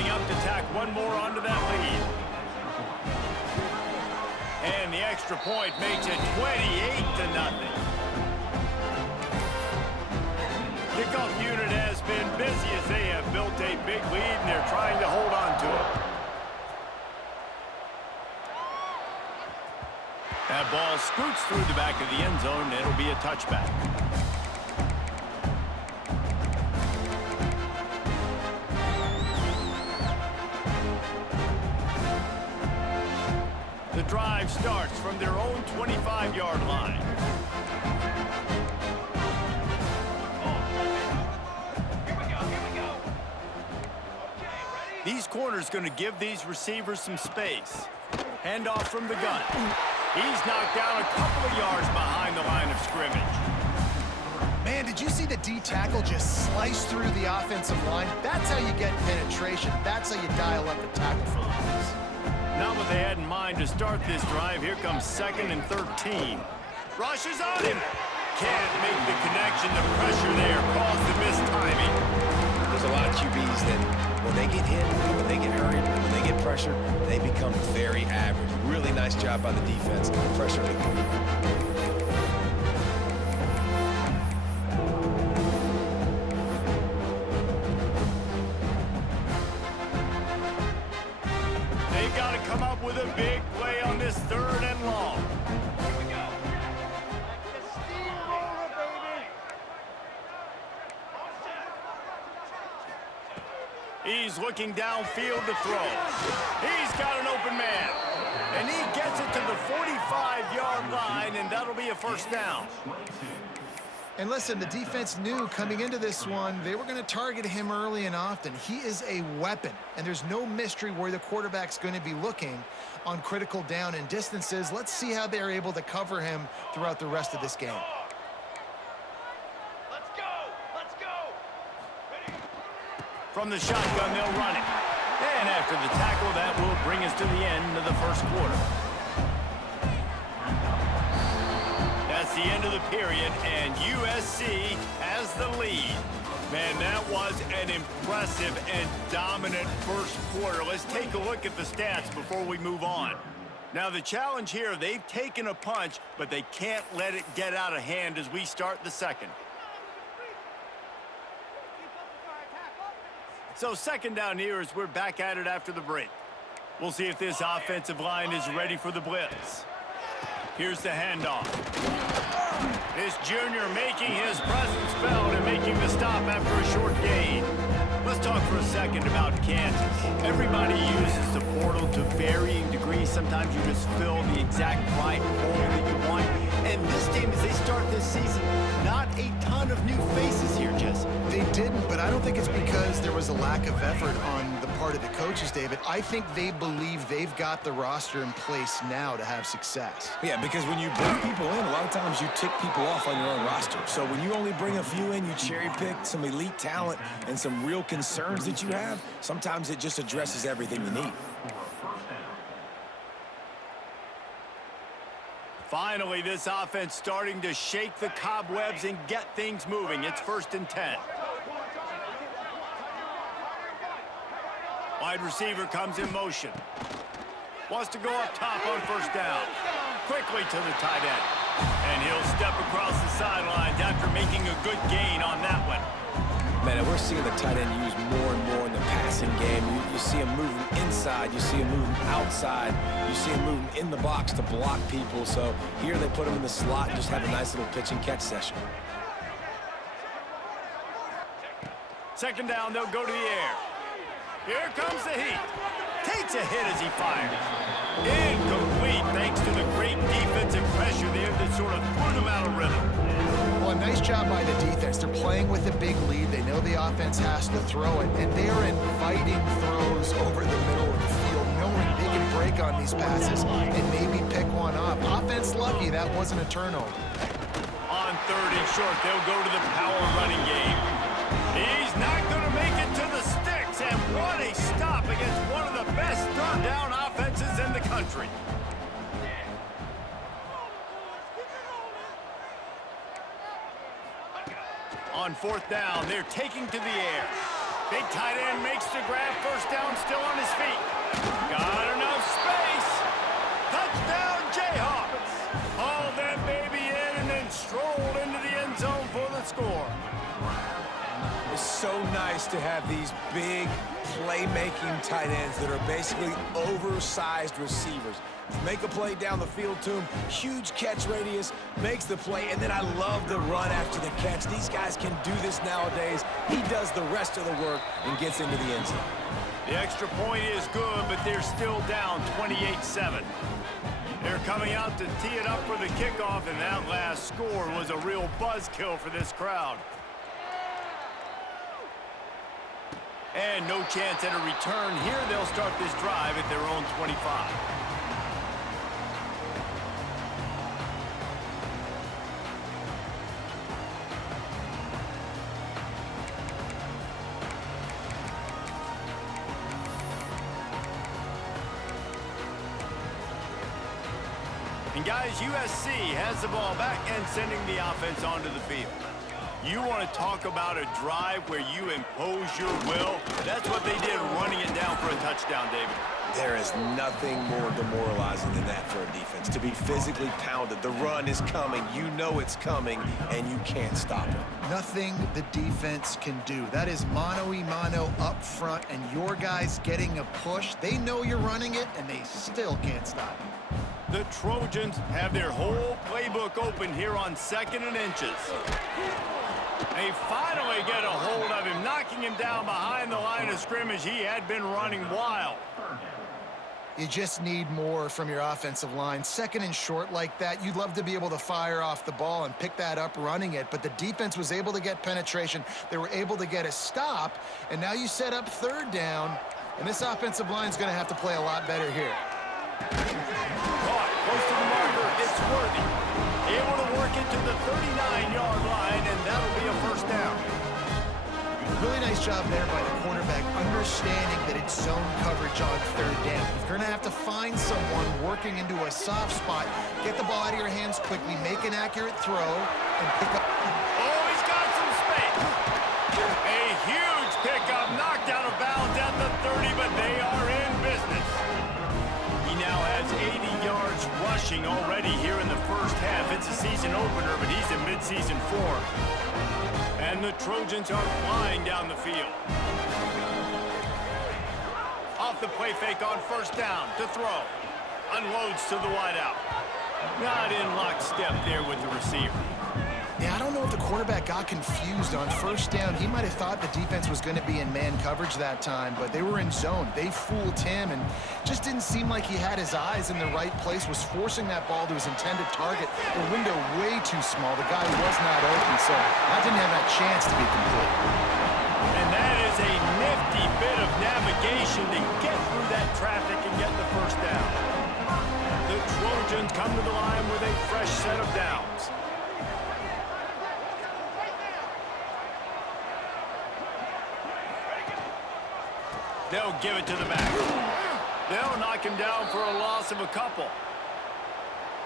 lining up to tack one more onto that lead. And the extra point makes it 28-0. Kickoff unit has been busy as they have built a big lead, and they're trying to hold on to it. That ball scoots through the back of the end zone, and it'll be a touchback. The drive starts from their own 25-yard line. These corners going to give these receivers some space. Handoff from the gun. He's knocked down a couple of yards behind the line of scrimmage. Man, did you see the D tackle just slice through the offensive line? That's how you get penetration. That's how you dial up the tackle for loss. Not what they had in mind to start this drive. Here comes 2nd and 13. Rushes on him. Can't make the connection. The pressure there caused the missed timing. There's a lot of QBs that when they get hit, when they get hurried, when they get pressured, they become very average. Really nice job by the defense, pressuring the quarterback. They've got to come up with a big play on this 3rd and long. Here we go. He's looking downfield to throw. He's got an open man. And he gets it to the 45-yard line, and that'll be a first down. And listen, the defense knew coming into this one, they were going to target him early and often. He is a weapon, and there's no mystery where the quarterback's going to be looking on critical down and distances. Let's see how they're able to cover him throughout the rest of this game. From the shotgun, they'll run it. And after the tackle, that will bring us to the end of the first quarter. That's the end of the period, and USC has the lead. Man, that was an impressive and dominant first quarter. Let's take a look at the stats before we move on. Now, the challenge here, they've taken a punch, but they can't let it get out of hand as we start the second. So 2nd down here as we're back at it after the break. We'll see if this offensive line is ready for the blitz. Here's the handoff. This junior making his presence felt and making the stop after a short gain. Let's talk for a second about Kansas. Everybody uses the portal to varying degrees. Sometimes you just fill the exact right hole that you want. And this team, as they start this season, not a ton of new faces here, Jesse. They didn't, but I don't think it's because there was a lack of effort on the part of the coaches, David. I think they believe they've got the roster in place now to have success. Yeah, because when you bring people in, a lot of times you tick people off on your own roster. So when you only bring a few in, you cherry pick some elite talent and some real concerns that you have, sometimes it just addresses everything you need. Finally, this offense starting to shake the cobwebs and get things moving. It's 1st and 10. Wide receiver comes in motion. Wants to go up top on 1st down. Quickly to the tight end. And he'll step across the sidelines after making a good gain on that one. Man, we're seeing the tight end used more and more in the passing game. You see him moving inside. You see him moving outside. You see him moving in the box to block people. So here they put him in the slot and just have a nice little pitch and catch session. 2nd down, they'll go to the air. Here comes the heat. Takes a hit as he fires. Incomplete thanks to the great defensive pressure there that sort of threw them out of rhythm. Well, a nice job by the defense. They're playing with a big lead. They know the offense has to throw it, and they're inviting throws over the middle of the field, knowing they can break on these passes and maybe pick one off. Offense lucky that wasn't a turnover. On 3rd and short, they'll go to the power running game. He's not going to make it to the sticks, and what a stop against one of the best third down offenses in the country. On 4th down, they're taking to the air. Big tight end makes the grab. First down, still on his feet. Got enough space. Touchdown, Jayhawks. Hauled that baby in and then strolled into the end zone for the score. It's so nice to have these big playmaking tight ends that are basically oversized receivers. Make a play down the field to him, huge catch radius, makes the play, and then I love the run after the catch. These guys can do this nowadays. He does the rest of the work and gets into the end zone. The extra point is good, but they're still down 28-7. They're coming out to tee it up for the kickoff, and that last score was a real buzzkill for this crowd. And no chance at a return here. They'll start this drive at their own 25. And guys, USC has the ball back and sending the offense onto the field. You want to talk about a drive where you impose your will? That's what they did, running it down for a touchdown, David. There is nothing more demoralizing than that for a defense, to be physically pounded. The run is coming, you know it's coming, and you can't stop it. Nothing the defense can do. That is mano-a-mano up front, and your guys getting a push. They know you're running it, and they still can't stop it. The Trojans have their whole playbook open here on 2nd and inches. They finally get a hold of him, knocking him down behind the line of scrimmage. He had been running wild. You just need more from your offensive line. 2nd and short like that, you'd love to be able to fire off the ball and pick that up running it, but the defense was able to get penetration. They were able to get a stop, and now you set up 3rd down, and this offensive line is going to have to play a lot better here. Caught close to the marker. It's Worthy. Able to work it to the 39-yard line, and that'll be a 1st down. Really nice job there by the quarterback, understanding that it's zone coverage on 3rd down. If you're going to have to find someone working into a soft spot, get the ball out of your hands quickly, make an accurate throw, and pick up. Oh, he's got some space. A huge pickup, knocked out of bounds at the 30, but they are in business. He now has 80 yards rushing already here in the first half. It's a season opener, but he's in midseason form. And the Trojans are flying down the field. Off the play fake on 1st down to throw. Unloads to the wideout. Not in lockstep there with the receiver. Yeah, I don't know if the quarterback got confused on 1st down. He might have thought the defense was going to be in man coverage that time, but they were in zone. They fooled him and just didn't seem like he had his eyes in the right place, was forcing that ball to his intended target. The window way too small. The guy was not open, so that didn't have that chance to be complete. And that is a nifty bit of navigation to get through that traffic and get the 1st down. The Trojans come to the line with a fresh set of downs. They'll give it to the back. They'll knock him down for a loss of a couple.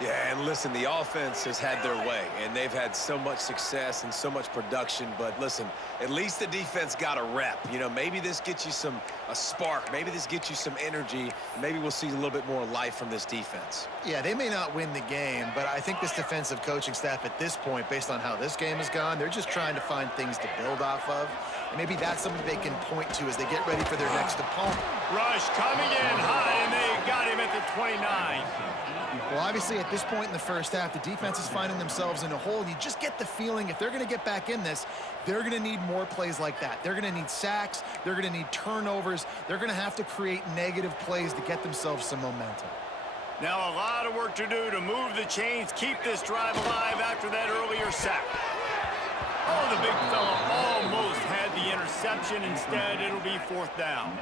Yeah, and listen, the offense has had their way, and they've had so much success and so much production, but listen, at least the defense got a rep. You know, maybe this gets you a spark. Maybe this gets you some energy. Maybe we'll see a little bit more life from this defense. Yeah, they may not win the game, but I think this defensive coaching staff at this point, based on how this game has gone, they're just trying to find things to build off of. And maybe that's something they can point to as they get ready for their next opponent. Rush coming in high, and they got him at the 29. Well, obviously, at this point in the first half, the defense is finding themselves in a hole. You just get the feeling if they're going to get back in this, they're going to need more plays like that. They're going to need sacks. They're going to need turnovers. They're going to have to create negative plays to get themselves some momentum. Now a lot of work to do to move the chains, keep this drive alive after that earlier sack. Oh, the big fella almost had the interception. Instead, it'll be 4th down.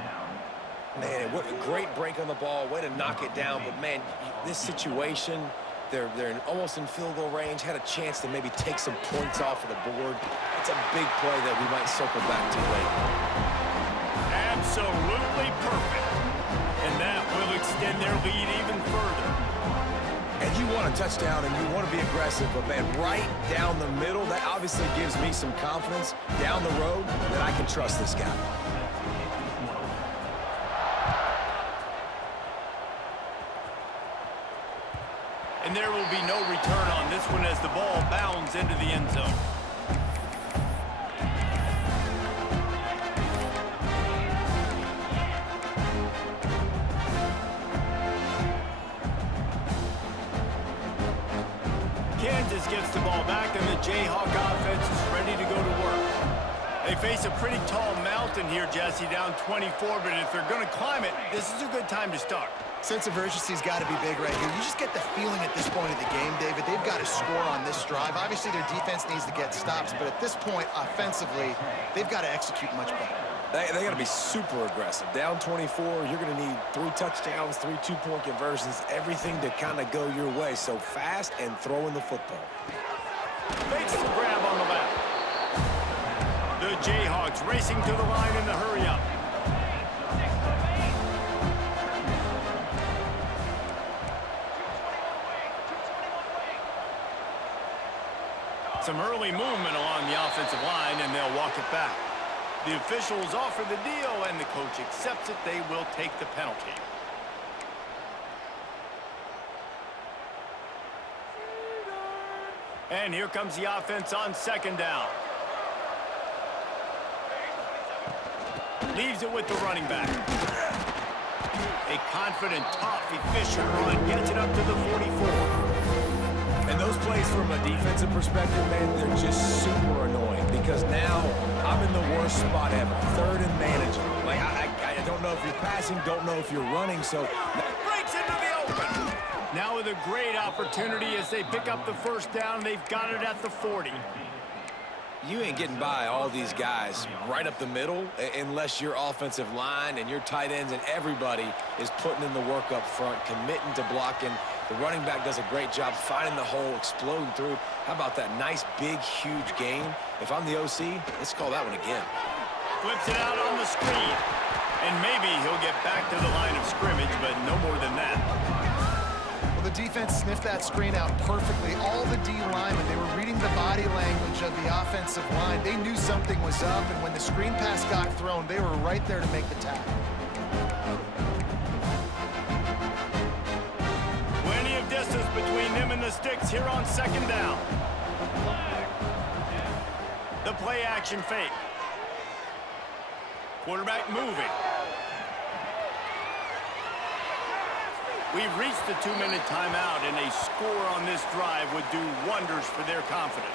Man, what a great break on the ball. Way to knock it down. But, man, this situation, they're almost in field goal range. Had a chance to maybe take some points off of the board. It's a big play that we might circle back to later. Absolutely perfect. And that will extend their lead even further. And you want a touchdown and you want to be aggressive, but, man, right down the middle, that obviously gives me some confidence down the road that I can trust this guy. And there will be no return on this one as the ball bounds into the end zone. Kansas gets the ball back, and the Jayhawk offense is ready to go to work. They face a pretty tall mountain here, Jesse, down 24, but if they're going to climb it, this is a good time to start. Sense of urgency's got to be big right here. You just get the feeling at this point of the game, David, they've got to score on this drive. Obviously, their defense needs to get stops, but at this point, offensively, they've got to execute much better. They got to be super aggressive. Down 24, you're going to need 3 touchdowns, 3 two-point conversions, everything to kind of go your way. So fast and throwing the football. Makes the grab on the back. The Jayhawks racing to the line in the hurry-up. Some early movement along the offensive line, and they'll walk it back. The officials offer the deal, and the coach accepts it. They will take the penalty. And here comes the offense on second down. Leaves it with the running back. A confident, tough, efficient run gets it up to the 44. And those plays from a defensive perspective, man, they're just super annoying because now I'm in the worst spot ever. 3rd and manageable. Like, I don't know if you're passing, don't know if you're running, so... Breaks into the open. Now with a great opportunity as they pick up the first down. They've got it at the 40. You ain't getting by all these guys right up the middle unless your offensive line and your tight ends and everybody is putting in the work up front, committing to blocking. The running back does a great job finding the hole, exploding through. How about that nice, big, huge game? If I'm the OC, let's call that one again. Flips it out on the screen. And maybe he'll get back to the line of scrimmage, but no more than that. Well, the defense sniffed that screen out perfectly. All the D linemen, they were reading the body language of the offensive line. They knew something was up, and when the screen pass got thrown, they were right there to make the tackle. Plenty of distance between them and the sticks here on second down. The play action fake. Quarterback moving. We've reached the 2-minute timeout, and a score on this drive would do wonders for their confidence.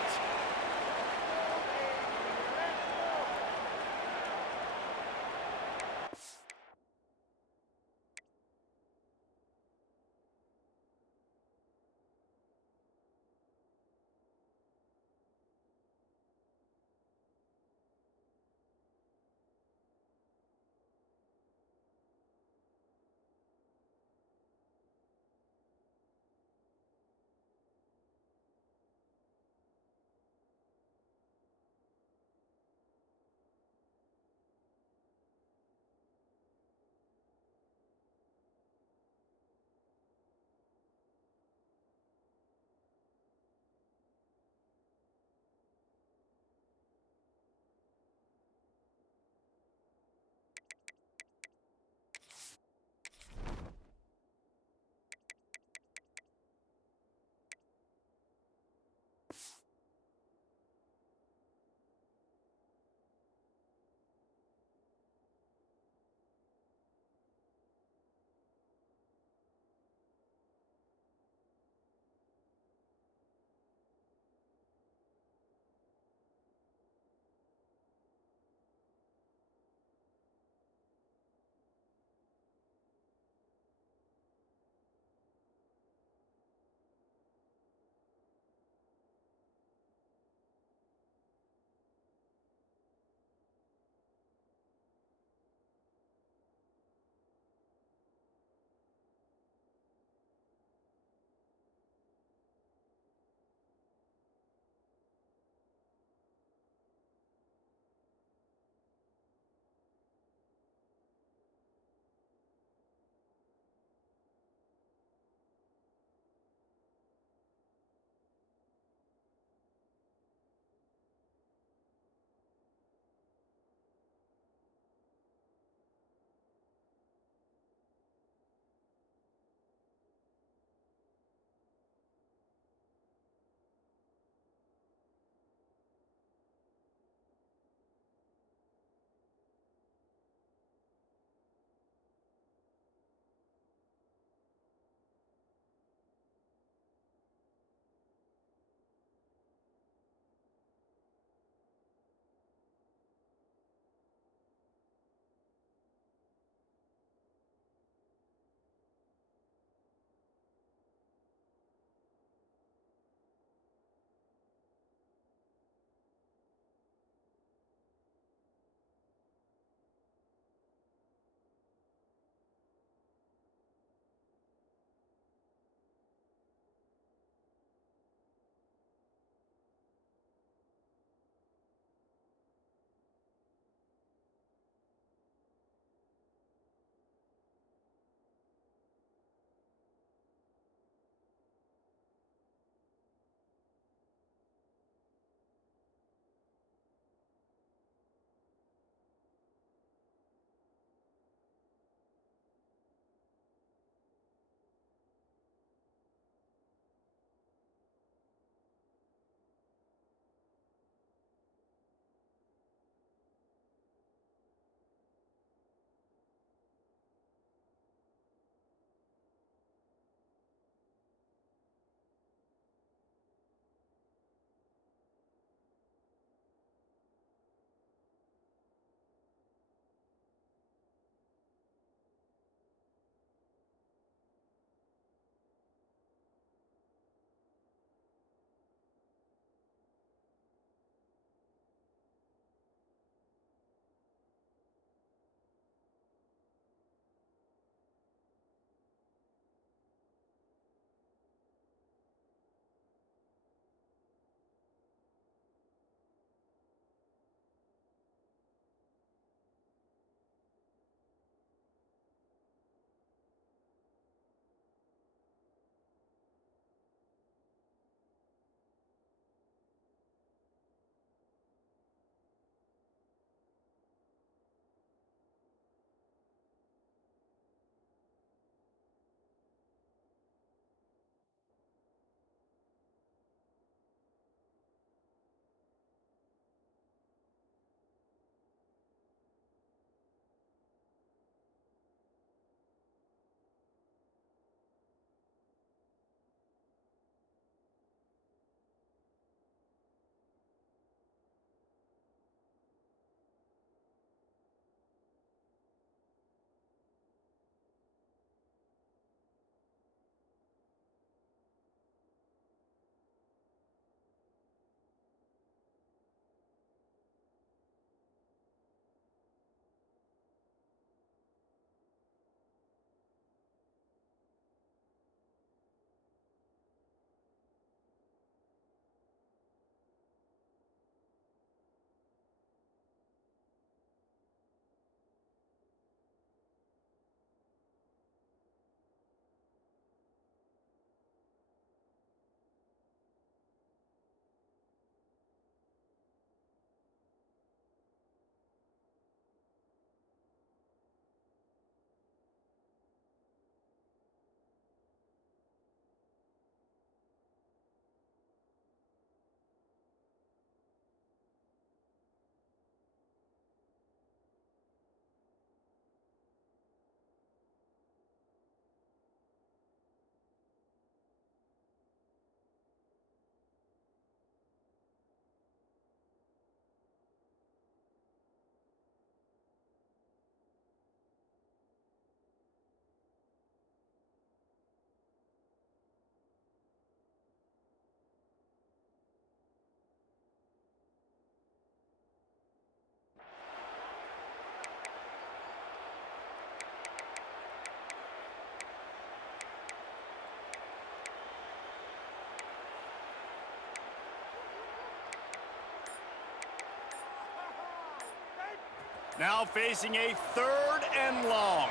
Now facing a 3rd and long.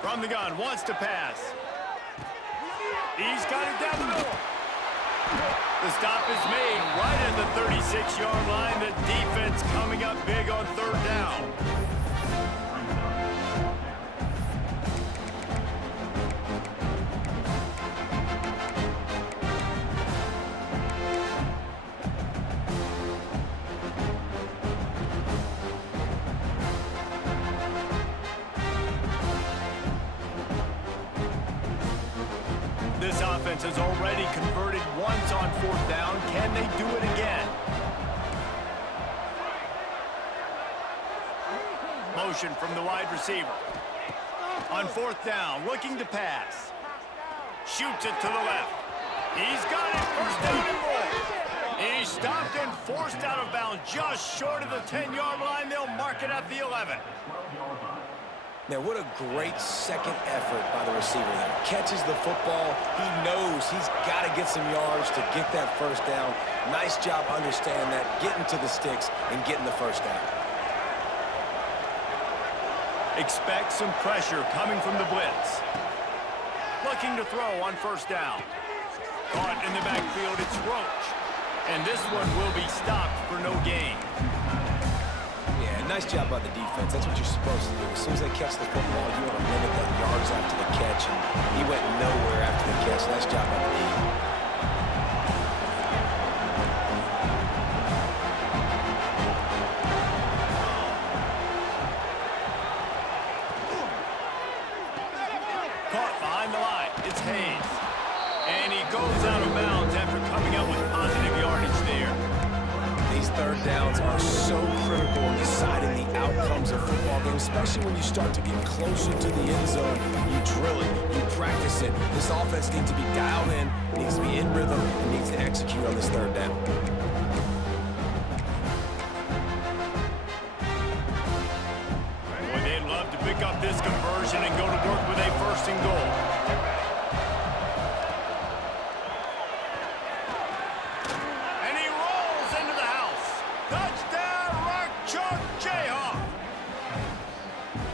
From the gun, wants to pass. He's got it down the middle. The stop is made right at the 36-yard line. The defense coming up big on 3rd down. This offense has already converted once on 4th down. Can they do it again? Motion from the wide receiver. On 4th down, looking to pass. Shoots it to the left. He's got it. 1st down and more. He's stopped and forced out of bounds just short of the 10-yard line. They'll mark it at the 11. Now, what a great second effort by the receiver there. Catches the football. He knows he's got to get some yards to get that 1st down. Nice job understanding that, getting to the sticks and getting the 1st down. Expect some pressure coming from the blitz. Looking to throw on 1st down. Caught in the backfield, it's Roach. And this one will be stopped for no gain. Nice job by the defense. That's what you're supposed to do. As soon as they catch the football, you want to limit that yards after the catch, and he went nowhere after the catch. Nice job by the D. Caught behind the line. It's Hayes. And he goes out of bounds after coming up with positive yardage there. These 3rd downs are so critical in deciding the outcomes of football games, especially when you start to get closer to the end zone. You drill it, you practice it. This offense needs to be dialed in, needs to be in rhythm, and needs to execute on this 3rd down. Boy, they'd love to pick up this conversion and go to work with a 1st and goal.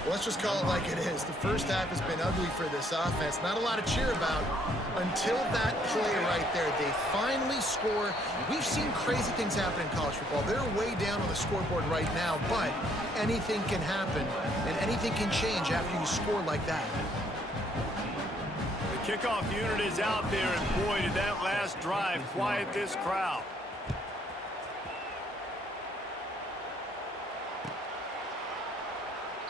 Let's just call it like it is. The 1st half has been ugly for this offense. Not a lot to cheer about until that play right there. They finally score. We've seen crazy things happen in college football. They're way down on the scoreboard right now, but anything can happen, and anything can change after you score like that. The kickoff unit is out there, and boy, did that last drive quiet this crowd.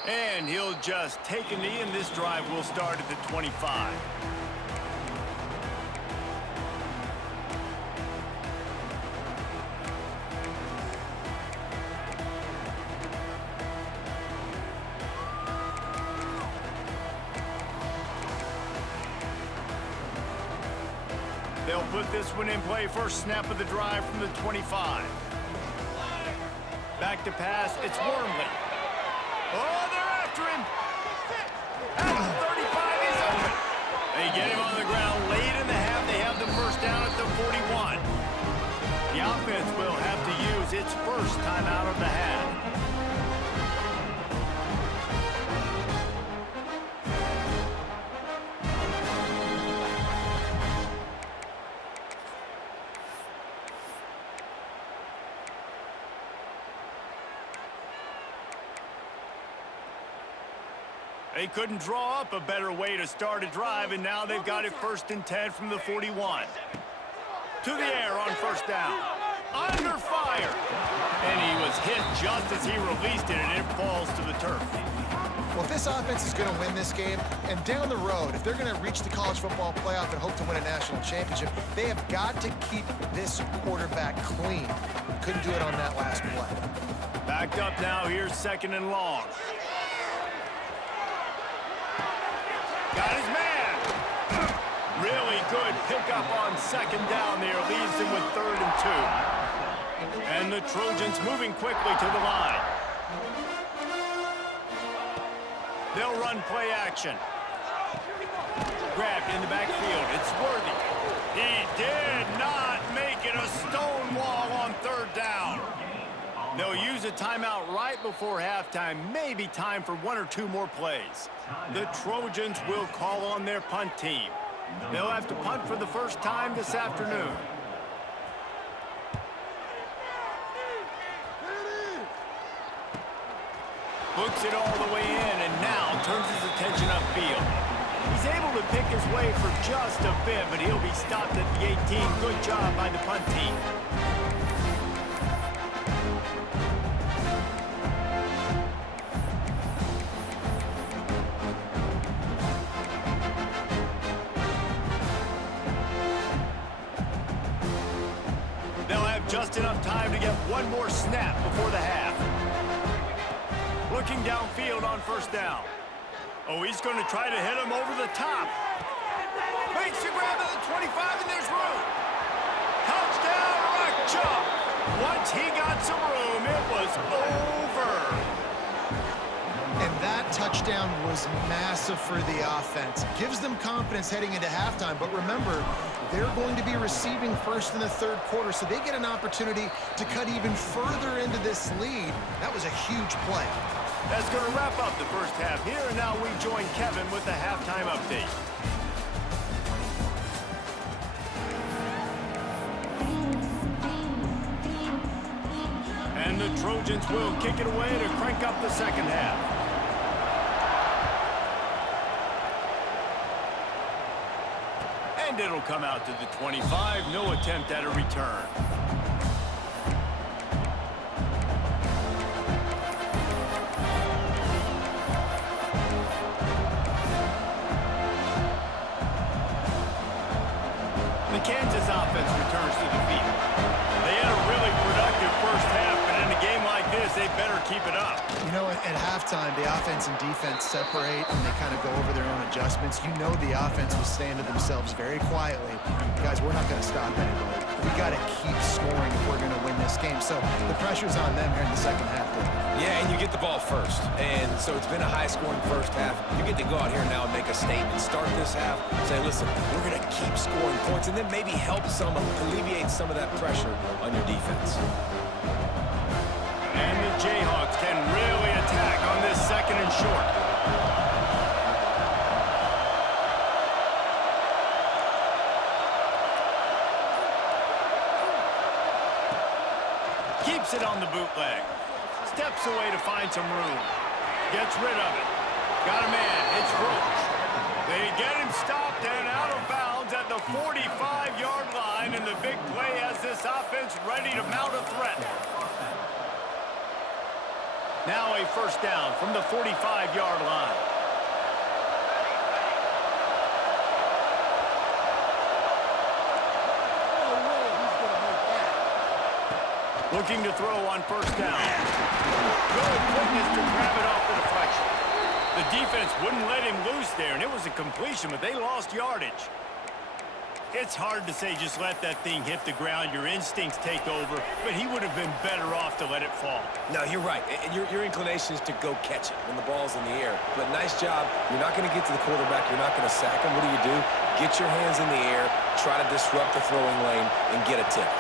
And he'll just take a knee, and this drive will start at the 25. They'll put this one in play. 1st snap of the drive from the 25. Back to pass. It's Wormley. Oh, they're after him. At the 35, he's open. They get him on the ground late in the half. They have the 1st down at the 41. The offense will have to use its 1st time out of the half. They couldn't draw up a better way to start a drive, and now they've got it 1st and 10 from the 41. To the air on 1st down. Under fire. And he was hit just as he released it, and it falls to the turf. Well, if this offense is going to win this game, and down the road, if they're going to reach the college football playoff and hope to win a national championship, they have got to keep this quarterback clean. Couldn't do it on that last play. Backed up now. Here's 2nd and long. Got his man. Really good pickup on 2nd down there. Leaves him with 3rd and 2. And the Trojans moving quickly to the line. They'll run play action. Grabbed in the backfield. It's Worthy. He did not make it. A stone wall on 3rd down. They'll use a timeout right before halftime, maybe time for 1 or 2 more plays. The Trojans will call on their punt team. They'll have to punt for the first time this afternoon. Books it all the way in and now turns his attention upfield. He's able to pick his way for just a bit, but he'll be stopped at the 18. Good job by the punt team. They'll have just enough time to get one more snap before the half. Looking downfield on first down. Oh, he's going to try to hit him over the top. Makes the grab at the 25, and there's room. Touchdown, rock jump. Once he got some room, it was over. And that touchdown was massive for the offense. Gives them confidence heading into halftime, but remember, they're going to be receiving first in the third quarter, so they get an opportunity to cut even further into this lead. That was a huge play. That's going to wrap up the first half here, and now we join Kevin with the halftime update. And the Trojans will kick it away to crank up the second half. And it'll come out to the 25. No attempt at a return. The Kansas offense returns to the field. They had a really productive first half, but in a game like this, they better keep it up. You know, at halftime, the offense and defense separate, and they kind of go over their own adjustments. You know the offense was saying to themselves very quietly, guys, we're not going to stop anybody. We got to keep scoring if we're going to win this game. So the pressure's on them here in the second half. Yeah, and you get the ball first. And so it's been a high-scoring first half. You get to go out here now and make a statement, start this half, say, listen, we're going to keep scoring points, and then maybe help some, alleviate some of that pressure on your defense. And the Jayhawks can really attack on this second and short. Keeps it on the bootleg. Steps away to find some room. Gets rid of it. Got a man. It's Roach. They get him stopped and out of bounds at the 45-yard line, and the big play has this offense ready to mount a threat. Now a first down from the 45-yard line. Looking to throw on first down. Good quickness to grab it off the deflection. The defense wouldn't let him loose there, and it was a completion, but they lost yardage. It's hard to say just let that thing hit the ground. Your instincts take over, but he would have been better off to let it fall. No, you're right. Your inclination is to go catch it when the ball's in the air. But nice job. You're not going to get to the quarterback. You're not going to sack him. What do? Get your hands in the air, try to disrupt the throwing lane, and get a tip.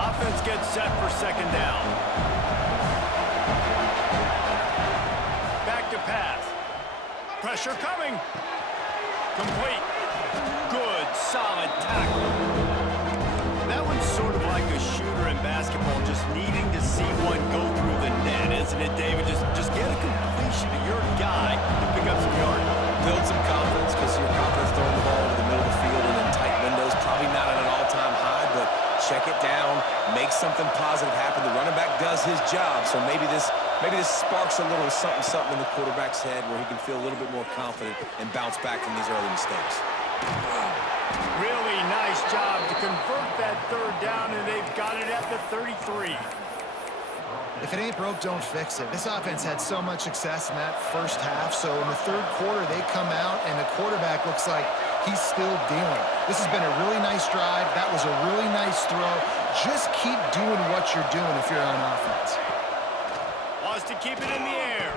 Offense gets set for second down. Back to pass. Pressure coming. Complete. Good, solid tackle. That one's sort of like a shooter in basketball, just needing to see one go through the net, isn't it, David? Just get a completion to your guy and pick up some yardage. Build some confidence, because your confidence throwing the ball into the middle of the field and in tight windows, probably not at an all-time high, but check it down, make something positive happen. The running back does his job, so maybe this sparks a little something in the quarterback's head where he can feel a little bit more confident and bounce back from these early mistakes. Really nice job to convert that third down, and they've got it at the 33. If it ain't broke, don't fix it. This offense had so much success in that first half, so in the third quarter, they come out, and the quarterback looks like he's still dealing. This has been a really nice drive. That was a really nice throw. Just keep doing what you're doing if you're on offense. Wants to keep it in the air.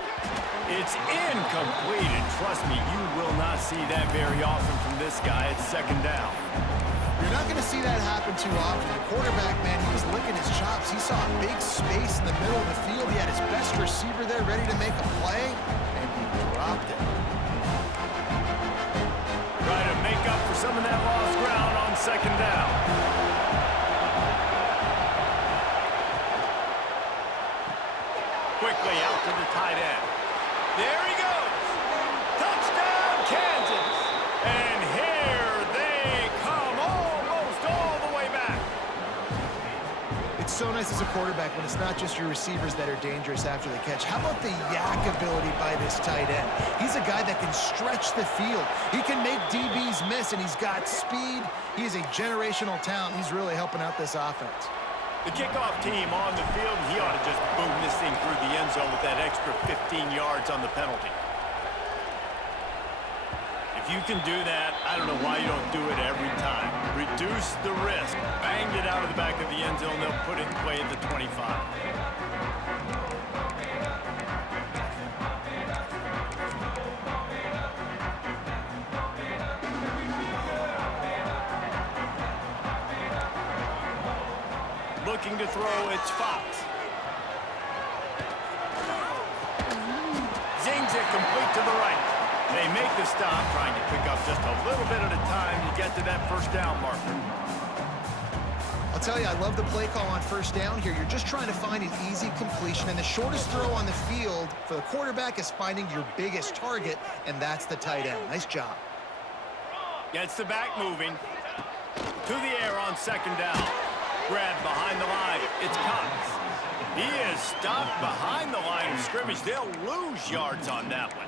It's incomplete, and trust me, you will not see that very often from this guy at second down. You're not going to see that happen too often. The quarterback, man, he was licking his chops. He saw a big space in the middle of the field. He had his best receiver there ready to make a play, and he dropped it. Trying to make up for some of that lost ground on second down. Quickly out to the tight end. There he goes. Touchdown, Kansas. And here they come almost all the way back. It's so nice as a quarterback when it's not just your receivers that are dangerous after the catch. How about the yak ability by this tight end? He's a guy that can stretch the field. He can make DBs miss, and he's got speed. He's a generational talent. He's really helping out this offense. The kickoff team on the field, he ought to just boom this thing through the end zone with that extra 15 yards on the penalty. If you can do that, I don't know why you don't do it every time. Reduce the risk. Banged it out of the back of the end zone. They'll put it in play at the 25. Looking to throw, it's Fox. Zings it complete to the right. They make the stop, trying to pick up just a little bit at a time to get to that first down marker. I'll tell you, I love the play call on first down here. You're just trying to find an easy completion, and the shortest throw on the field for the quarterback is finding your biggest target, and that's the tight end. Nice job. Gets the back moving. To the air on second down. Grab behind the line. It's Cox. He is stopped behind the line of scrimmage. They'll lose yards on that one.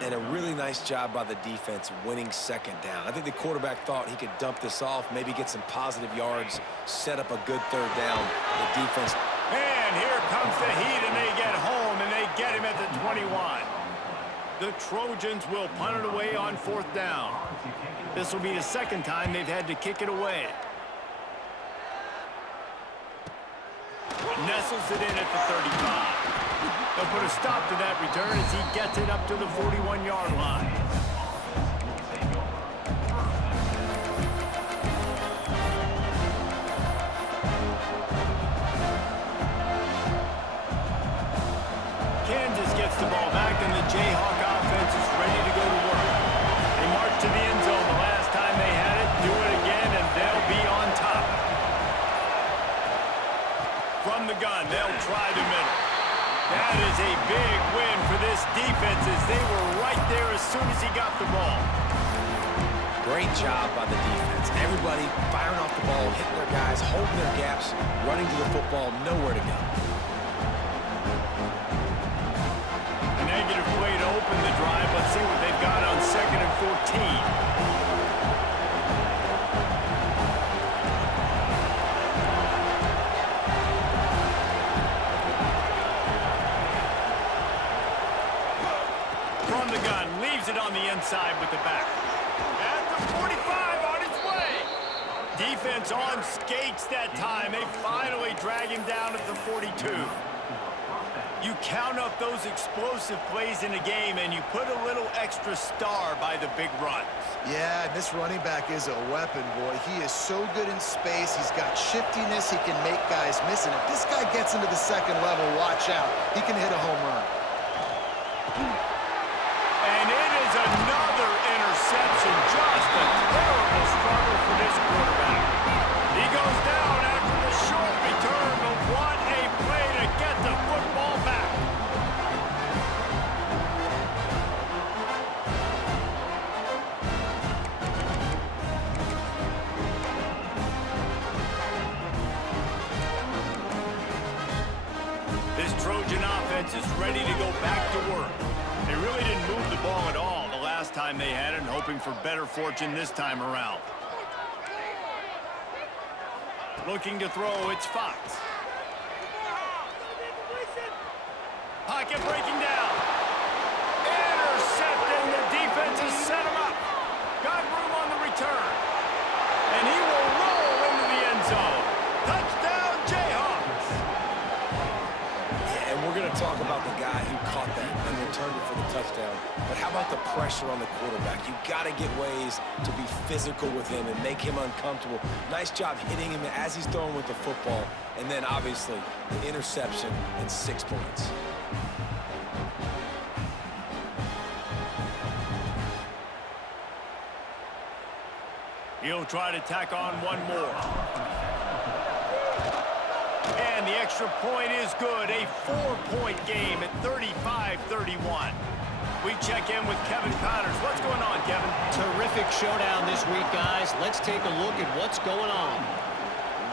And a really nice job by the defense winning second down. I think the quarterback thought he could dump this off, maybe get some positive yards, set up a good third down. The defense. And here comes the heat, and they get home, and they get him at the 21. The Trojans will punt it away on fourth down. This will be the second time they've had to kick it away. Nestles it in at the 35. They'll put a stop to that return as he gets it up to the 41-yard line. Kansas gets the ball back, and the Jayhawk offense is ready to go to work. They marched to the end zone the last time they had it. Do it again, and they'll be on top. From the gun, they'll try the middle. That is a big win for this defense as they were right there as soon as he got the ball. Great job by the defense. Everybody firing off the ball, hitting their guys, holding their gaps, running to the football, nowhere to go. A negative play to open the drive. Let's see what they've got on 2nd and 14. From the gun, leaves it on the inside with the back. At the 45, on its way. Defense on skates that time. They finally drag him down at the 42. You count up those explosive plays in a game, and you put a little extra star by the big runs. Yeah, this running back is a weapon, boy. He is so good in space. He's got shiftiness. He can make guys miss. And if this guy gets into the second level, watch out. He can hit a home run. And it is another interception. Just a terrible struggle for this quarterback. He goes down after the short return, but what a play to get the football back. This Trojan offense is ready to go back to work. They really didn't move the ball at all the last time they had it, and hoping for better fortune this time around. Looking to throw, it's Fox. Pocket breaking down. Intercepting, the defense has set him up. Got room on the return. And he will roll into the end zone. talk about the guy who caught that and returned it for the touchdown, but how about the pressure on the quarterback? You got to get ways to be physical with him and make him uncomfortable. Nice job hitting him as he's throwing with the football, and then obviously the interception and 6 points. He'll try to tack on one more. And the extra point is good. A 4-point game at 35-31. We check in with Kevin Connors. What's going on, Kevin? Terrific showdown this week, guys. Let's take a look at what's going on.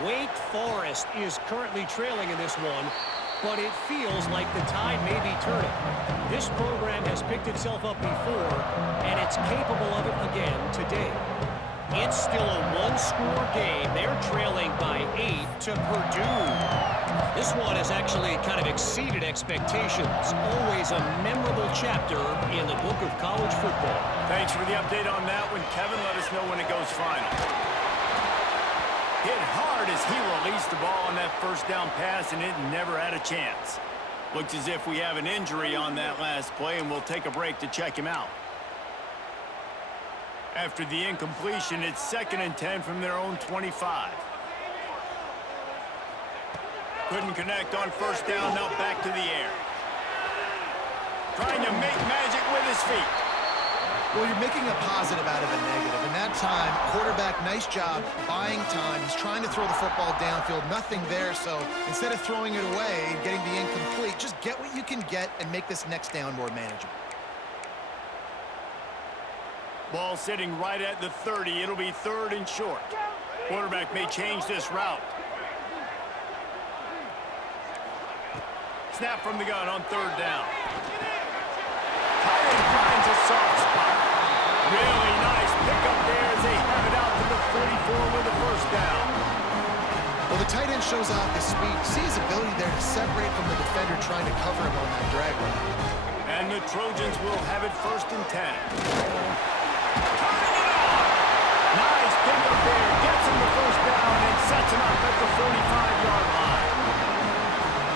Wake Forest is currently trailing in this one, but it feels like the tide may be turning. This program has picked itself up before, and it's capable of it again today. It's still a one-score game. They're trailing by 8 to Purdue. This one has actually kind of exceeded expectations. Always a memorable chapter in the book of college football. Thanks for the update on that one, Kevin. Let us know when it goes final. Hit hard as he released the ball on that first down pass, and it never had a chance. Looks as if we have an injury on that last play, and we'll take a break to check him out. After the incompletion, it's 2nd and 10 from their own 25. Couldn't connect on first down, now back to the air. Trying to make magic with his feet. Well, you're making a positive out of a negative. In that time, quarterback, nice job, buying time. He's trying to throw the football downfield. Nothing there, so instead of throwing it away and getting the incomplete, just get what you can get and make this next down more manageable. Ball sitting right at the 30. It'll be 3rd and short. Quarterback may change this route. Snap from the gun on 3rd down. Tight end finds a soft spot. Really nice pickup there as they have it out to the 44 with the first down. Well, the tight end shows off his speed. See his ability there to separate from the defender trying to cover him on that drag route. And the Trojans will have it 1st and 10. Turning it on! Nice pickup there. Gets him the first down and sets him up at the 45-yard line.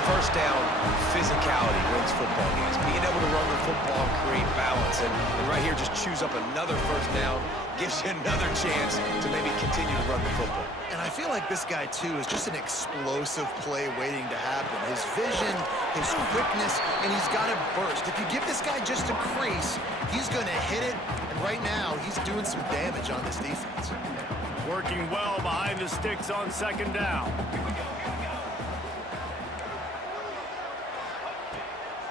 First down, physicality wins football games. Being able to run the football, create balance, and right here just choose up another first down, gives you another chance to maybe continue to run the football. And I feel like this guy, too, is just an explosive play waiting to happen. His vision, his quickness, and he's got a burst. If you give this guy just a crease, he's going to hit it, and right now he's doing some damage on this defense. Working well behind the sticks on 2nd down.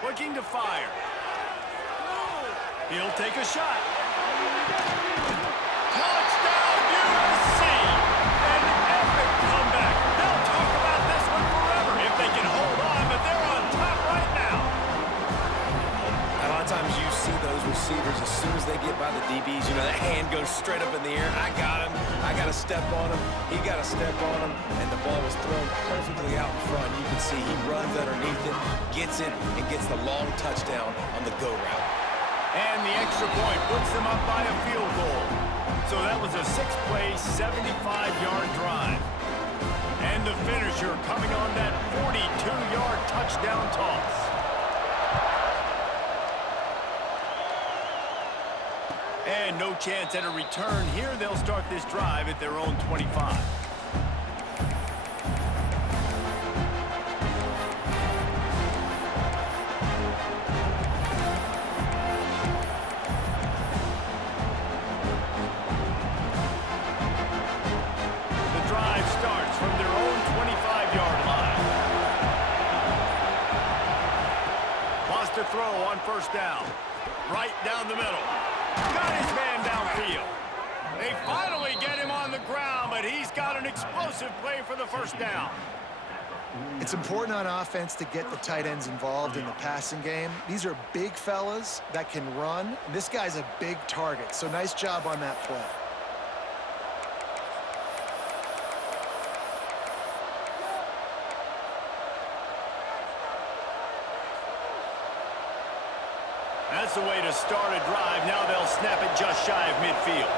Looking to fire. He'll take a shot. Touchdown, USC! An epic comeback. They'll talk about this one forever if they can hold on, but they're on top right now. A lot of times you see those receivers, as soon as they get by the DBs, you know, that hand goes straight up in the air. I got him. I got to step on him. He got to step on him. And the ball was thrown perfectly out in front. You can see he runs underneath it, gets it, and gets the long touchdown on the go route. And the extra point puts them up by a field goal. So that was a 6-play, 75-yard drive. And the finisher coming on that 42-yard touchdown toss. And no chance at a return here. They'll start this drive at their own 25. The drive starts from their own 25-yard line. Lost a throw on first down. Right down the middle. Got his man downfield. They finally get him on the ground, but he's got an explosive play for the first down. It's important on offense to get the tight ends involved in the passing game. These are big fellas that can run. This guy's a big target, so nice job on that play. That's the way to start a drive. Now they'll snap it just shy of midfield.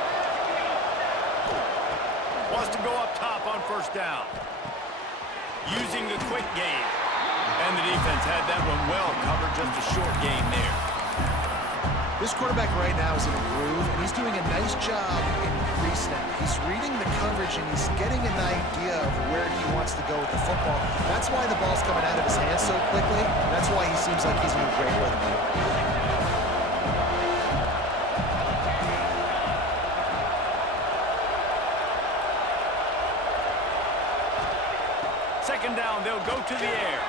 Wants to go up top on first down. Using the quick game. And the defense had that one well covered, just a short gain there. This quarterback right now is in a groove, and he's doing a nice job in pre-snap. He's reading the coverage, and he's getting an idea of where he wants to go with the football. That's why the ball's coming out of his hands so quickly. That's why he seems like he's in a great rhythm. Second down, they'll go to the air.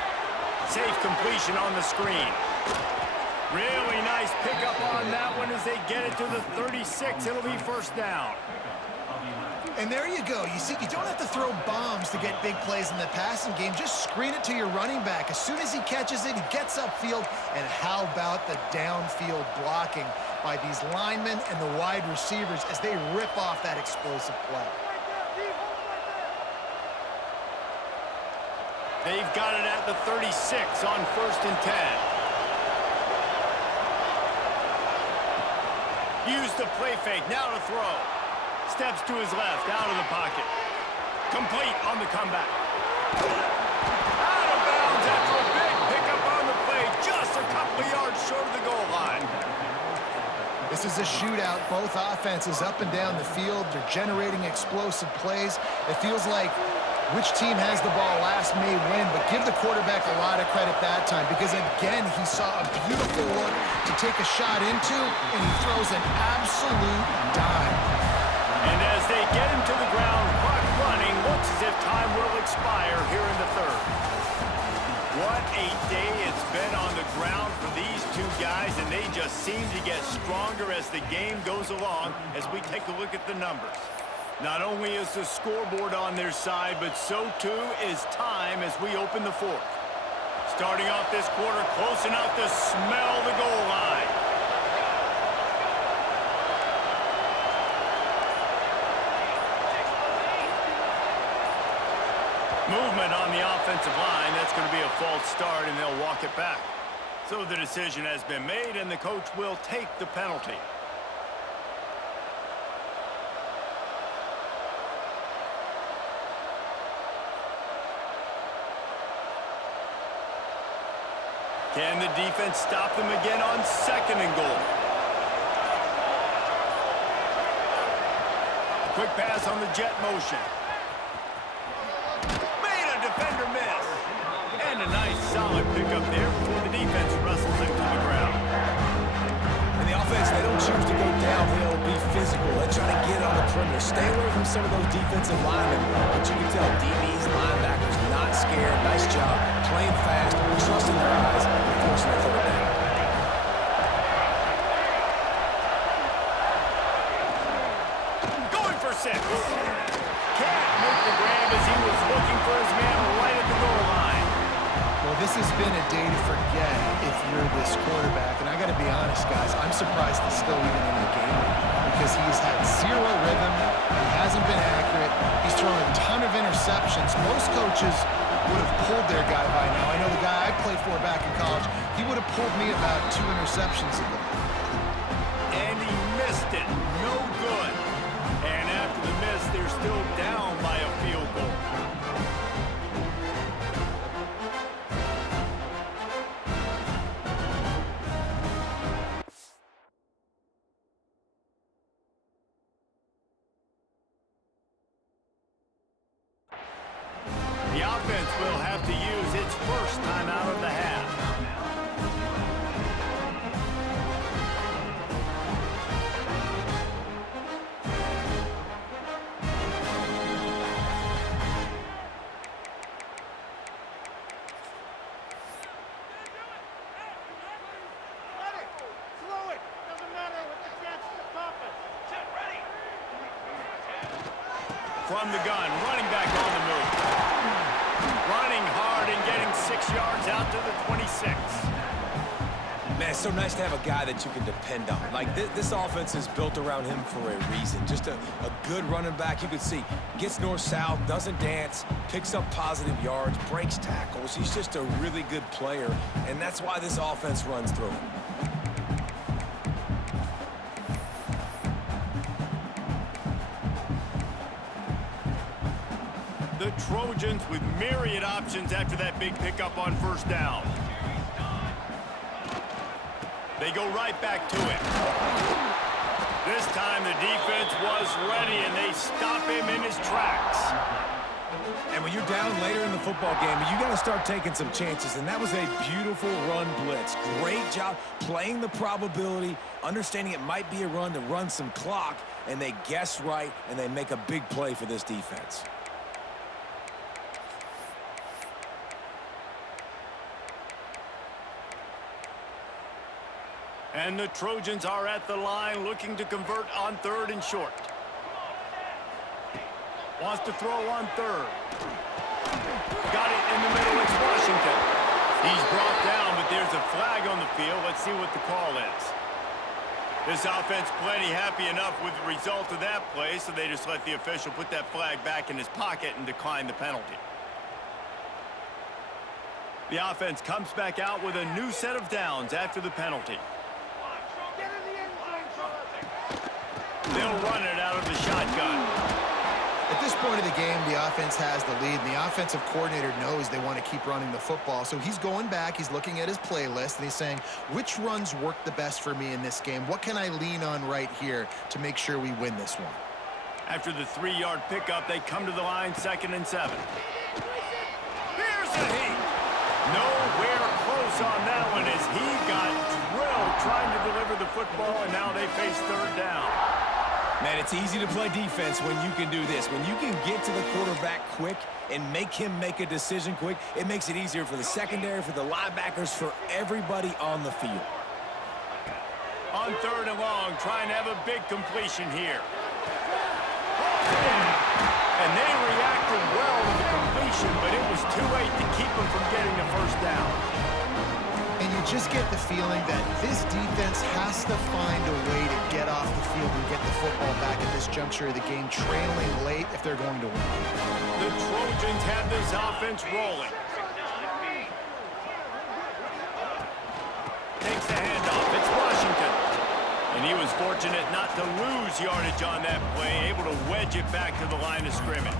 Safe completion on the screen. Really nice pickup on that one as they get it to the 36. It'll be first down. And there you go. You see, you don't have to throw bombs to get big plays in the passing game. Just screen it to your running back. As soon as he catches it, he gets upfield. And how about the downfield blocking by these linemen and the wide receivers as they rip off that explosive play. They've got it at the 36 on 1st and 10. Use the play fake, now to throw. Steps to his left, out of the pocket. Complete on the comeback. Out of bounds after a big pickup on the play, just a couple of yards short of the goal line. This is a shootout. Both offenses up and down the field. They're generating explosive plays. It feels like which team has the ball last may win, but give the quarterback a lot of credit that time because, again, he saw a beautiful look to take a shot into, and he throws an absolute dime. And as they get him to the ground, clock running, looks as if time will expire here in the third. What a day it's been on the ground for these two guys, and they just seem to get stronger as the game goes along as we take a look at the numbers. Not only is the scoreboard on their side, but so too is time as we open the fourth. Starting off this quarter close enough to smell the goal line. Movement on the offensive line. That's going to be a false start, and they'll walk it back. So the decision has been made, and the coach will take the penalty. Can the defense stop them again on 2nd and goal? Quick pass on the jet motion. Made a defender miss. And a nice solid pickup there before the defense wrestles him to the ground. And the offense, they don't choose to go downhill, be physical. They try to get on the perimeter. Stay away from some of those defensive linemen. But you can tell DBs, linebackers, not scared. Nice job. Playing fast, trusting their eyes, and forcing their third down. Going for 6. Can't make the grab as he was looking for his man right at the goal line. Well, this has been a day to forget if you're this quarterback. And I got to be honest, guys, I'm surprised he's still even in the game because he's had zero rhythm. He hasn't been accurate. He's thrown a ton of interceptions. Most coaches would have pulled their guy by now. I know the guy I played for back in college, he would have pulled me about 2 interceptions ago. And he missed it. No good. And after the miss, they're still down by a field goal. The offense will have to use its first time out of the half. From the gun, running back on the move. Running hard and getting 6 yards out to the 26. Man, it's so nice to have a guy that you can depend on. Like, this offense is built around him for a reason. Just a good running back. You can see, gets north-south, doesn't dance, picks up positive yards, breaks tackles. He's just a really good player, and that's why this offense runs through him. The Trojans with myriad options after that big pickup on first down. They go right back to it. This time the defense was ready, and they stop him in his tracks. And when you're down later in the football game, you got to start taking some chances, and that was a beautiful run blitz. Great job playing the probability, understanding it might be a run to run some clock, and they guess right, and they make a big play for this defense. And the Trojans are at the line looking to convert on 3rd and short. Wants to throw on 3rd. Got it in the middle. It's Washington. He's brought down, but there's a flag on the field. Let's see what the call is. This offense plenty happy enough with the result of that play, so they just let the official put that flag back in his pocket and decline the penalty. The offense comes back out with a new set of downs after the penalty. They'll run it out of the shotgun. At this point of the game, the offense has the lead, and the offensive coordinator knows they want to keep running the football. So he's going back, he's looking at his playlist, and he's saying, which runs work the best for me in this game? What can I lean on right here to make sure we win this one? After the 3-yard pickup, they come to the line, 2nd and 7. Here's the heat. Nowhere close on that one as he got drilled trying to deliver the football, and now they face 3rd down. Man, it's easy to play defense when you can do this. When you can get to the quarterback quick and make him make a decision quick, it makes it easier for the secondary, for the linebackers, for everybody on the field. On 3rd and long, trying to have a big completion here. And they reacted well to the completion, but it was too late to keep them from getting the 1st down. And you just get the feeling that this defense has to find a way to get off the field and get the football back at this juncture of the game, trailing late if they're going to win. The Trojans have this offense rolling. Takes the handoff. It's Washington. And he was fortunate not to lose yardage on that play, able to wedge it back to the line of scrimmage.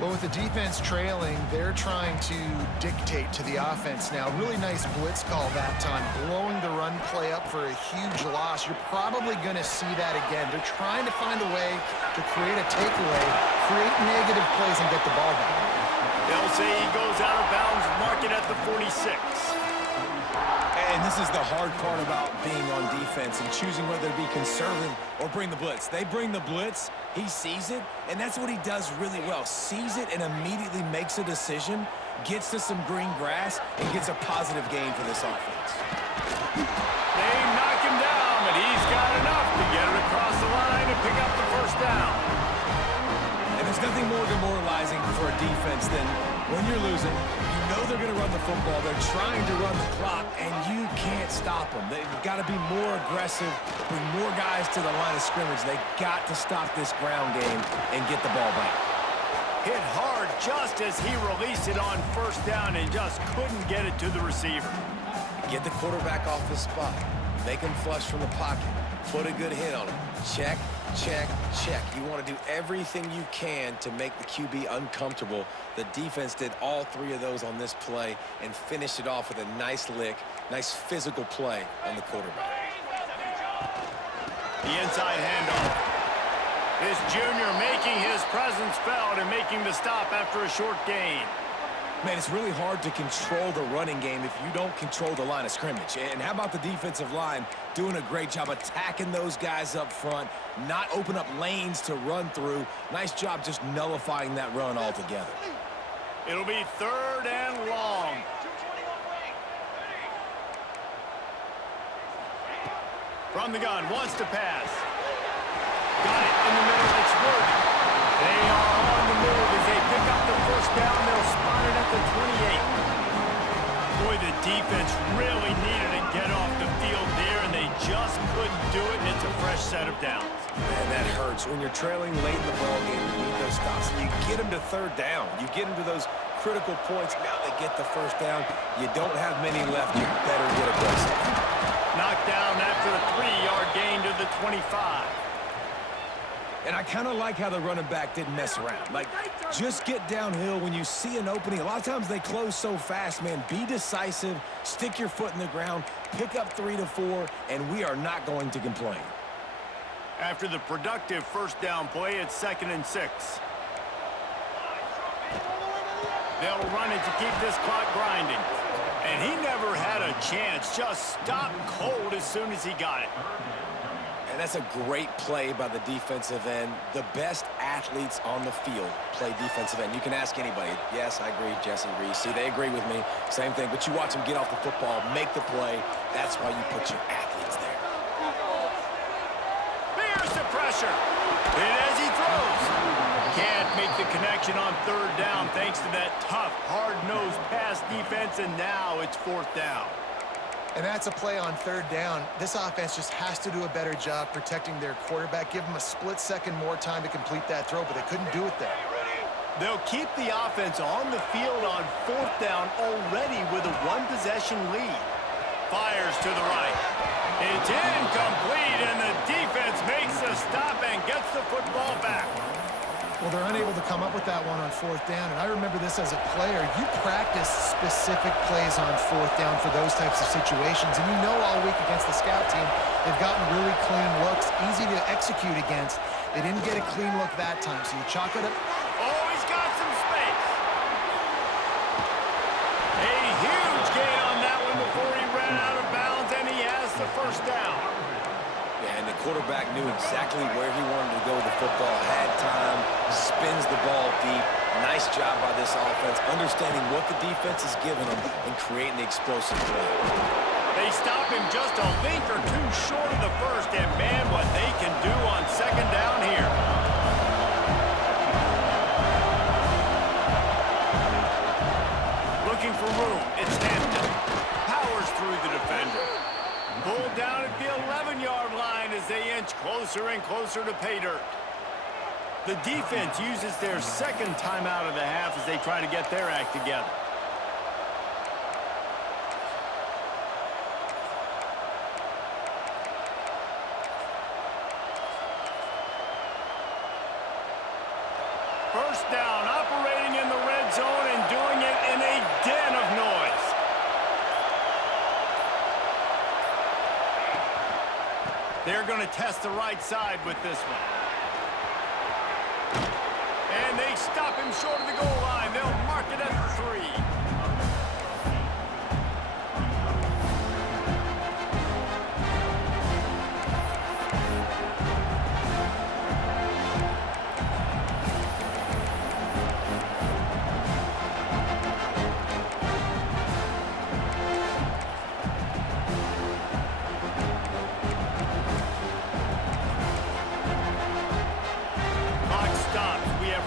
Well, with the defense trailing, they're trying to dictate to the offense now. Really nice blitz call that time, blowing the run play up for a huge loss. You're probably going to see that again. They're trying to find a way to create a takeaway, create negative plays, and get the ball back. They'll say he goes out of bounds, mark it at the 46. And this is the hard part about being on defense and choosing whether to be conservative or bring the blitz. They bring the blitz, he sees it, and that's what he does really well. Sees it and immediately makes a decision, gets to some green grass, and gets a positive gain for this offense. They knock him down, but he's got enough to get it across the line and pick up the 1st down. And there's nothing more demoralizing for a defense than when you're losing, you know they're going to run the football, they're trying to run the clock, and you can't stop them. They've got to be more aggressive, bring more guys to the line of scrimmage. They got to stop this ground game and get the ball back. Hit hard just as he released it on 1st down and just couldn't get it to the receiver. Get the quarterback off his spot. Make him flush from the pocket. Put a good hit on him. Check, check, check. You want to do everything you can to make the QB uncomfortable. The defense did all 3 of those on this play and finished it off with a nice lick, nice physical play on the quarterback. The inside handoff. This junior making his presence felt and making the stop after a short gain. Man, it's really hard to control the running game if you don't control the line of scrimmage. And how about the defensive line doing a great job attacking those guys up front, not open up lanes to run through. Nice job just nullifying that run altogether. It'll be 3rd and long. From the gun, wants to pass. Got it in the middle, it's Worthy. They are on the move as they pick up the 1st down. They'll spot it at the 28. Boy, the defense really needed to get off the field there, and they just couldn't do it, and it's a fresh set of downs. Man, that hurts. When you're trailing late in the ballgame, you need those stops, and you get them to 3rd down. You get them to those critical points. Now they get the 1st down. You don't have many left. You better get aggressive. Knocked down after a 3-yard gain to the 25. And I kind of like how the running back didn't mess around. Like, just get downhill when you see an opening. A lot of times they close so fast, man. Be decisive, stick your foot in the ground, pick up 3 to 4, and we are not going to complain. After the productive first down play, it's 2nd and 6. They'll run it to keep this clock grinding. And he never had a chance. Just stopped cold as soon as he got it. And that's a great play by the defensive end. The best athletes on the field play defensive end. You can ask anybody. Yes, I agree, Jesse Reese. See, they agree with me. Same thing. But you watch them get off the football, make the play. That's why you put your athletes there. Here's the pressure. And as he throws, can't make the connection on 3rd down thanks to that tough, hard-nosed pass defense, and now it's 4th down. And that's a play on 3rd down. This offense just has to do a better job protecting their quarterback. Give them a split second more time to complete that throw, but they couldn't do it there. They'll keep the offense on the field on 4th down already with a 1-possession lead. Fires to the right. It's incomplete, and the defense makes the stop and gets the football back. Well, they're unable to come up with that one on 4th down, and I remember this as a player. You practice specific plays on 4th down for those types of situations, and you know all week against the scout team, they've gotten really clean looks, easy to execute against. They didn't get a clean look that time, so you chalk it up. Oh, he's got some space. A huge gain on that one before he ran out of bounds, and he has the first down. Yeah, and the quarterback knew exactly where he wanted to go with the football, had time, spins the ball deep. Nice job by this offense, understanding what the defense is giving them and creating the explosive play. They stop him just a link or two short of the first, and man, what they can do on 2nd down here. Looking for room, it's Hampton. Powers through the defender. Pulled down at the 11-yard line as they inch closer and closer to pay dirt. The defense uses their 2nd timeout of the half as they try to get their act together. First down, operating in the red zone and doing it in a den of noise. They're going to test the right side with this one. And they stop him short of the goal line. They'll mark it at 3.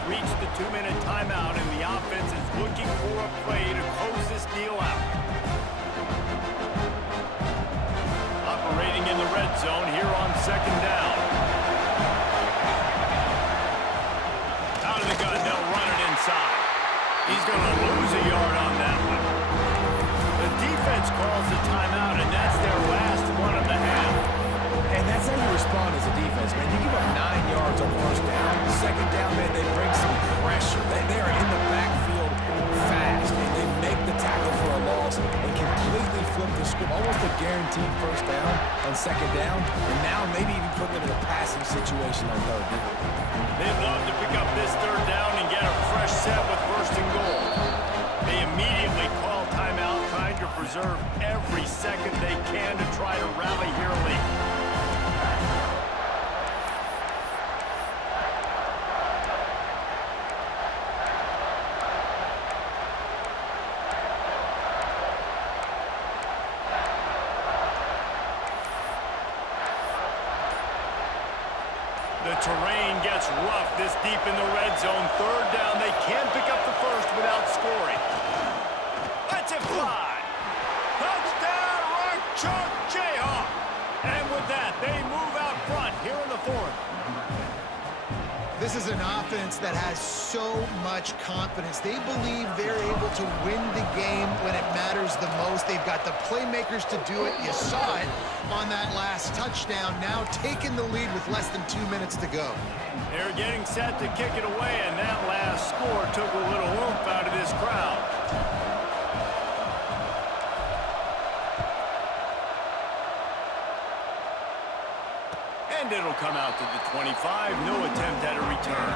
Reached the 2-minute timeout, and the offense is looking for a play to close this deal out. Operating in the red zone here on 2nd down. Out of the gun, they'll run it inside. He's going to lose a yard on that one. The defense calls the timeout, and that's their last one of the half. And that's how you respond as a defense, man. You give up 9 yards on 1st down. 2nd down, man, they bring some pressure. They are in the backfield fast, and they make the tackle for a loss and completely flip the script. Almost a guaranteed 1st down on 2nd down, and now maybe even putting them in a passing situation on 3rd down. They'd love to pick up this 3rd down and get a fresh set with 1st and goal. They immediately call timeout, trying to preserve every second they can to try to rally here late. The terrain gets rough this deep in the red zone. 3rd down, they can't pick up the first without scoring. Let's it fly. Touchdown, Rock-Chalk Jayhawk. And with that, they move out front here in the 4th. This is an offense that has so much confidence. They believe they're able to win the game when it matters the most. They've got the playmakers to do it. You saw it on that last touchdown, now taking the lead with less than 2 minutes to go. They're getting set to kick it away, and that last score took a little oomph out of this crowd. And it'll come out to the 25. No attempt at a return.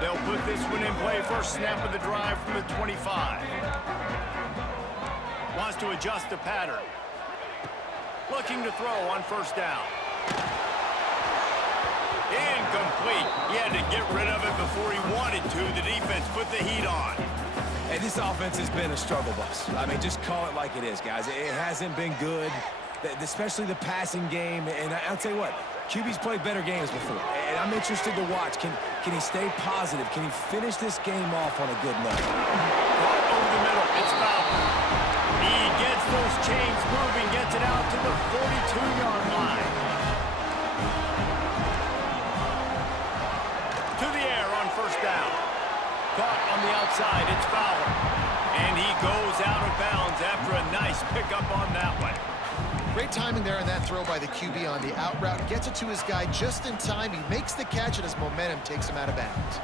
They'll put this one in play. First snap of the drive from the 25. Wants to adjust the pattern. Looking to throw on first down. Incomplete. He had to get rid of it before he wanted to. The defense put the heat on. Hey, this offense has been a struggle bus. I mean, just call it like it is, guys. It hasn't been good, especially the passing game. And I'll tell you what, QB's played better games before. And I'm interested to watch. Can he stay positive? Can he finish this game off on a good note? Caught over the middle. It's foul. He gets those chains moving, gets it out to the 42-yard line. To the air on first down. Caught on the outside. It's Fowler. And he goes out of bounds after a nice pickup on that one. Great timing there on that throw by the QB on the out route. Gets it to his guy just in time. He makes the catch, and his momentum takes him out of bounds.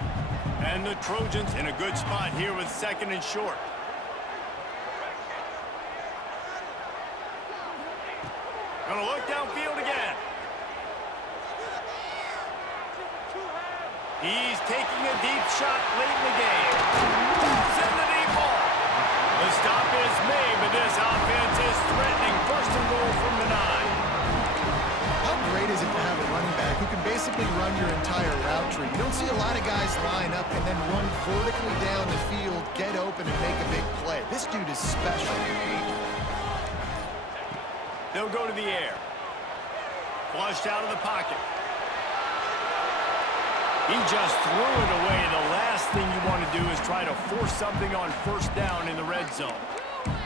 And the Trojans in a good spot here with second and short. Gonna look downfield again. He's taking a deep shot late in the game. Throws in the deep ball. The stop is made, but this offense is threatening. First and goal from the 9. How great is it to have a running back who can basically run your entire route tree? You don't see a lot of guys line up and then run vertically down the field, get open, and make a big play. This dude is special. They'll go to the air. Flushed out of the pocket. He just threw it away. The last thing you want to do is try to force something on first down in the red zone.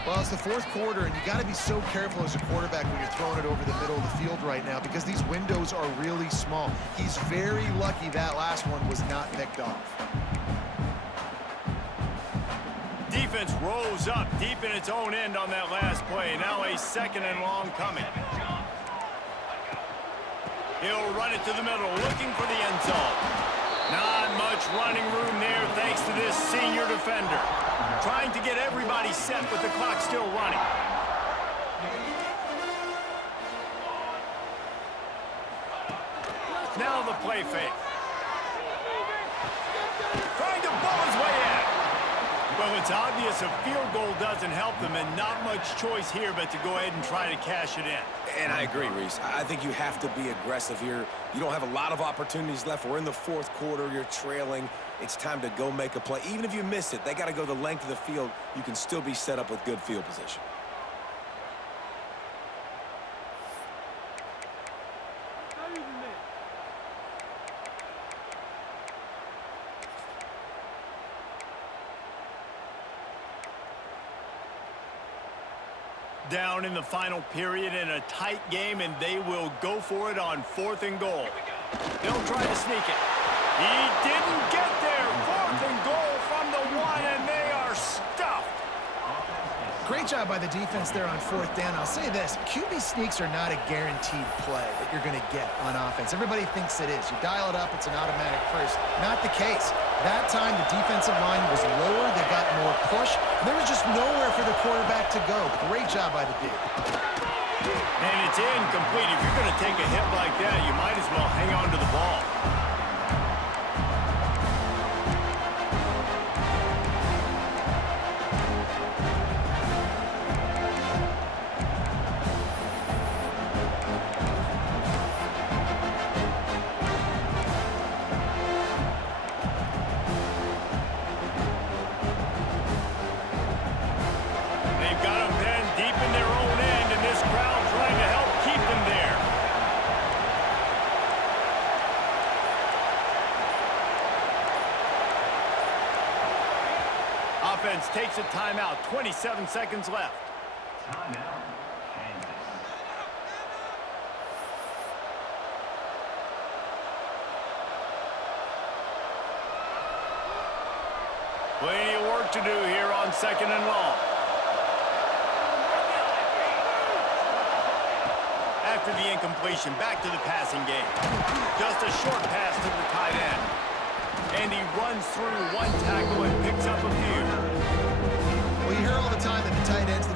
Well, it's the fourth quarter, and you got to be so careful as a quarterback when you're throwing it over the middle of the field right now because these windows are really small. He's very lucky that last one was not picked off. Defense rose up deep in its own end on that last play. Now a second and long coming. He'll run it to the middle, looking for the end zone. Not much running room there thanks to this senior defender. Trying to get everybody set with the clock still running. Now the play fake. Trying to bowl his way in. Well, it's obvious a field goal doesn't help them, and not much choice here but to go ahead and try to cash it in. And I agree, Reese. I think you have to be aggressive here. You don't have a lot of opportunities left. We're in the fourth quarter. You're trailing. It's time to go make a play. Even if you miss it, they got to go the length of the field. You can still be set up with good field position. Down in the final period in a tight game, and they will go for it on 4th and goal. They'll try to sneak it. He didn't get there. 4th and goal from the 1, and they are stuffed. Great job by the defense there on 4th down. I'll say this, QB sneaks are not a guaranteed play that you're going to get on offense. Everybody thinks it is. You dial it up, it's an automatic first. Not the case. That time, the defensive line was lower. They got more push. There was just nowhere for the quarterback to go. Great job by the D. And it's incomplete. If you're going to take a hit like that, you might as well hang on to the ball. takes a timeout. 27 seconds left. Plenty of work to do here on 2nd and long. After the incompletion, back to the passing game. Just a short pass to the tight end. And he runs through one tackle and picks up a few. Well, you hear all the time that the tight end's the